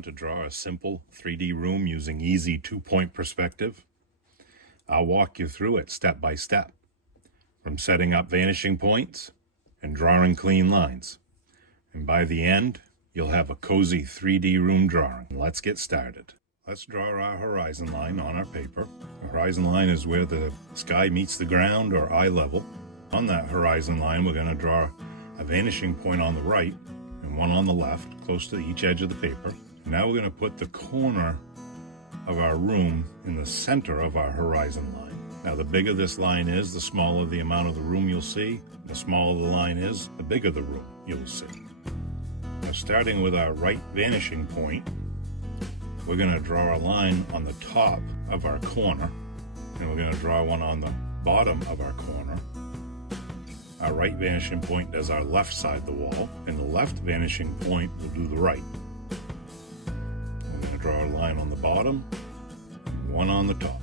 Want to draw a simple 3D room using easy 2-point perspective? I'll walk you through it step by step, from setting up vanishing points and drawing clean lines. And by the end, you'll have a cozy 3D room drawing. Let's get started. Let's draw our horizon line on our paper. The horizon line is where the sky meets the ground or eye level. On that horizon line, we're going to draw a vanishing point on the right and one on the left, close to each edge of the paper. Now we're going to put the corner of our room in the center of our horizon line. Now the bigger this line is, the smaller the amount of the room you'll see. The smaller the line is, the bigger the room you'll see. Now starting with our right vanishing point, we're going to draw a line on the top of our corner, and we're going to draw one on the bottom of our corner. Our right vanishing point does our left side of the wall, and the left vanishing point will do the right. We're going to draw a line on the bottom, one on the top,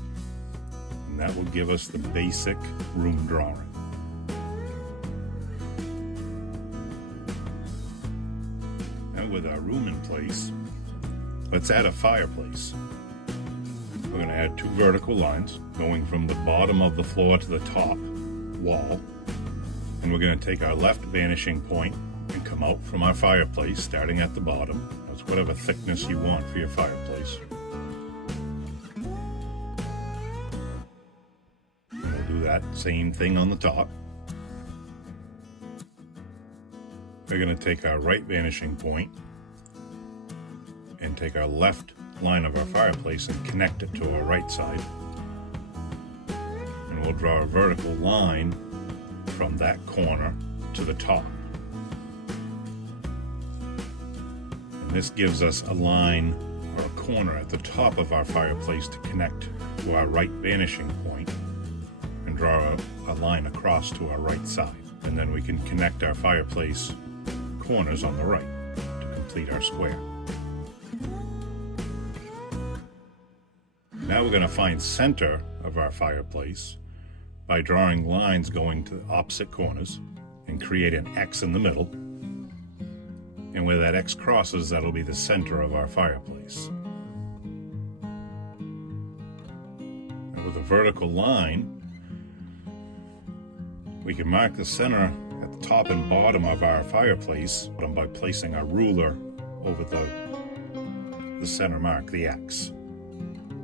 and that will give us the basic room drawing. Now with our room in place, let's add a fireplace. We're going to add 2 vertical lines going from the bottom of the floor to the top wall. And we're going to take our left vanishing point and come out from our fireplace, starting at the bottom. That's whatever thickness you want for your fireplace. And we'll do that same thing on the top. We're going to take our right vanishing point and take our left line of our fireplace and connect it to our right side. And we'll draw a vertical line from that corner to the top. And this gives us a line or a corner at the top of our fireplace to connect to our right vanishing point and draw a line across to our right side. And then we can connect our fireplace corners on the right to complete our square. Now we're going to find center of our fireplace by drawing lines going to the opposite corners and create an X in the middle. And where that X crosses, that'll be the center of our fireplace. And with a vertical line, we can mark the center at the top and bottom of our fireplace by placing our ruler over the center mark, the X.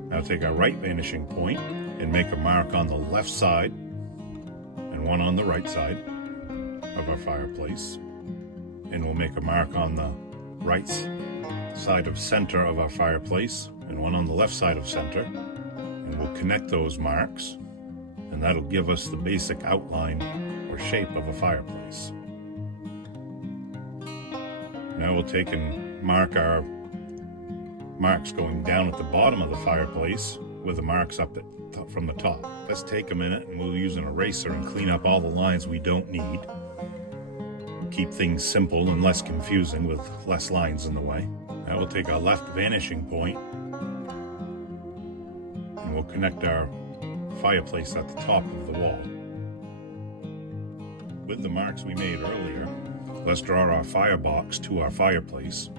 Now take our right vanishing point and make a mark on the left side and one on the right side of our fireplace. And we'll make a mark on the right side of center of our fireplace and one on the left side of center. And we'll connect those marks, and that'll give us the basic outline or shape of a fireplace. Now we'll take and mark our marks going down at the bottom of the fireplace with the marks up from the top. Let's take a minute and we'll use an eraser and clean up all the lines we don't need. Keep things simple and less confusing with less lines in the way. Now we'll take our left vanishing point and we'll connect our fireplace at the top of the wall. With the marks we made earlier, let's draw our firebox to our fireplace.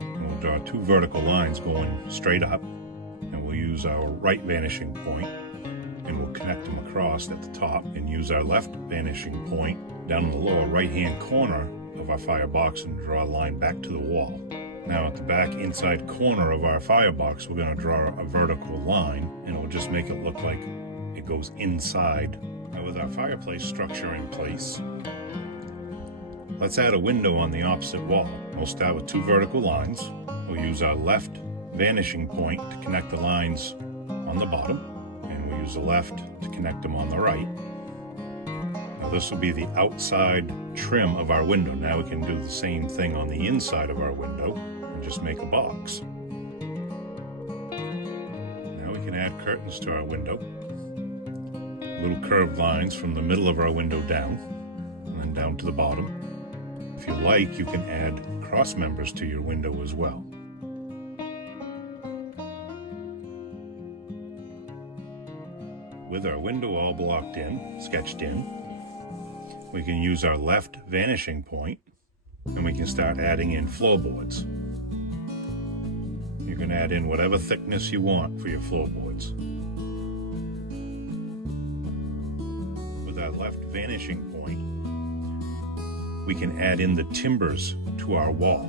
And we'll draw 2 vertical lines going straight up. And we'll use our right vanishing point and we'll connect them across at the top and use our left vanishing point down in the lower right hand corner of our firebox and draw a line back to the wall. Now at the back inside corner of our firebox, we're going to draw a vertical line, and it'll just make it look like it goes inside. Now with our fireplace structure in place, let's add a window on the opposite wall. We'll start with 2 vertical lines. We'll use our left vanishing point to connect the lines on the bottom, and we use the left to connect them on the right. Now this will be the outside trim of our window. Now we can do the same thing on the inside of our window and just make a box. Now we can add curtains to our window. Little curved lines from the middle of our window down and then down to the bottom. If you like, you can add cross members to your window as well. With our window all blocked in, sketched in, we can use our left vanishing point and we can start adding in floorboards. You can add in whatever thickness you want for your floorboards. With our left vanishing point, we can add in the timbers to our wall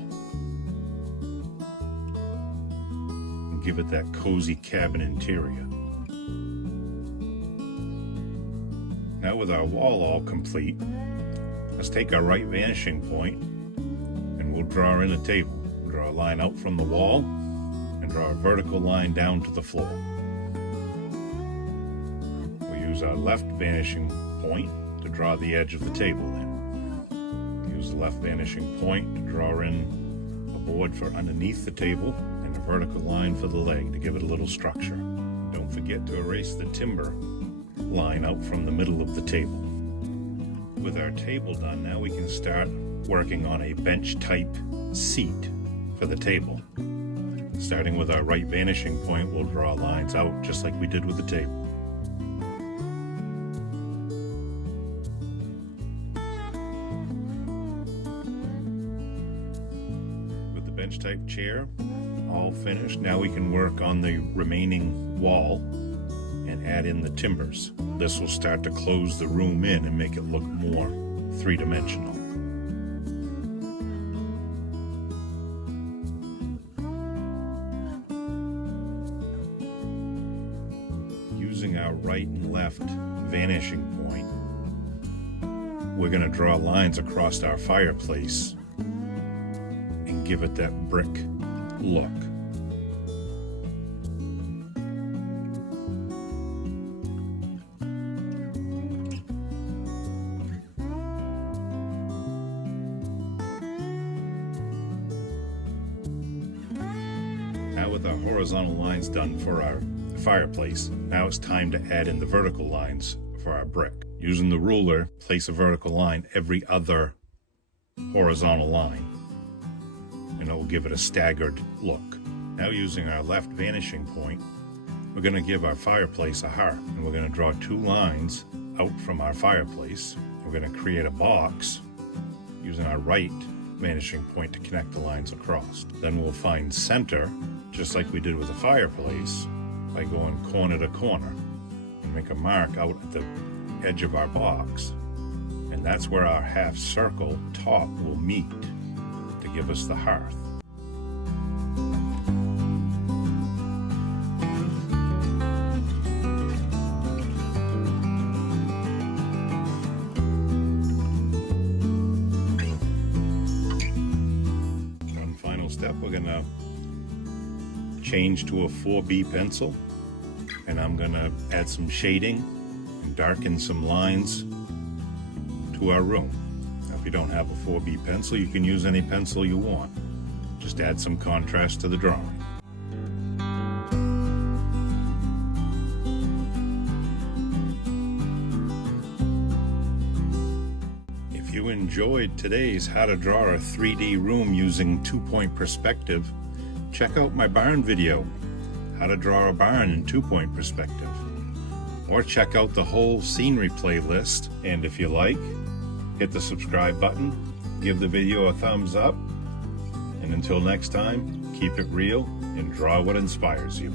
and give it that cozy cabin interior. Now with our wall all complete, let's take our right vanishing point and we'll draw in a table. We'll draw a line out from the wall and draw a vertical line down to the floor. We use our left vanishing point to draw the edge of the table in. We use the left vanishing point to draw in a board for underneath the table and a vertical line for the leg to give it a little structure. Don't forget to erase the timber line out from the middle of the table. With our table done, now we can start working on a bench type seat for the table. Starting with our right vanishing point, we'll draw lines out just like we did with the table. With the bench type chair all finished, now we can work on the remaining wall and add in the timbers. This will start to close the room in and make it look more three-dimensional. Using our right and left vanishing point, we're going to draw lines across our fireplace and give it that brick look. Now with our horizontal lines done for our fireplace, now it's time to add in the vertical lines for our brick. Using the ruler, place a vertical line every other horizontal line, and it will give it a staggered look. Now using our left vanishing point, we're going to give our fireplace a hearth, and we're going to draw two lines out from our fireplace. We're going to create a box using our right vanishing point to connect the lines across. Then we'll find center, just like we did with the fireplace, by going corner to corner and make a mark out at the edge of our box, and that's where our half circle top will meet to give us the hearth. One final step, we're going to change to a 4B pencil, and I'm going to add some shading and darken some lines to our room. Now, if you don't have a 4B pencil, you can use any pencil you want. Just add some contrast to the drawing. If you enjoyed today's how to draw a 3D room using 2-point perspective, check out my barn video, how to draw a barn in 2-point perspective. Or check out the whole scenery playlist, and if you like, hit the subscribe button, give the video a thumbs up, and until next time, keep it real and draw what inspires you.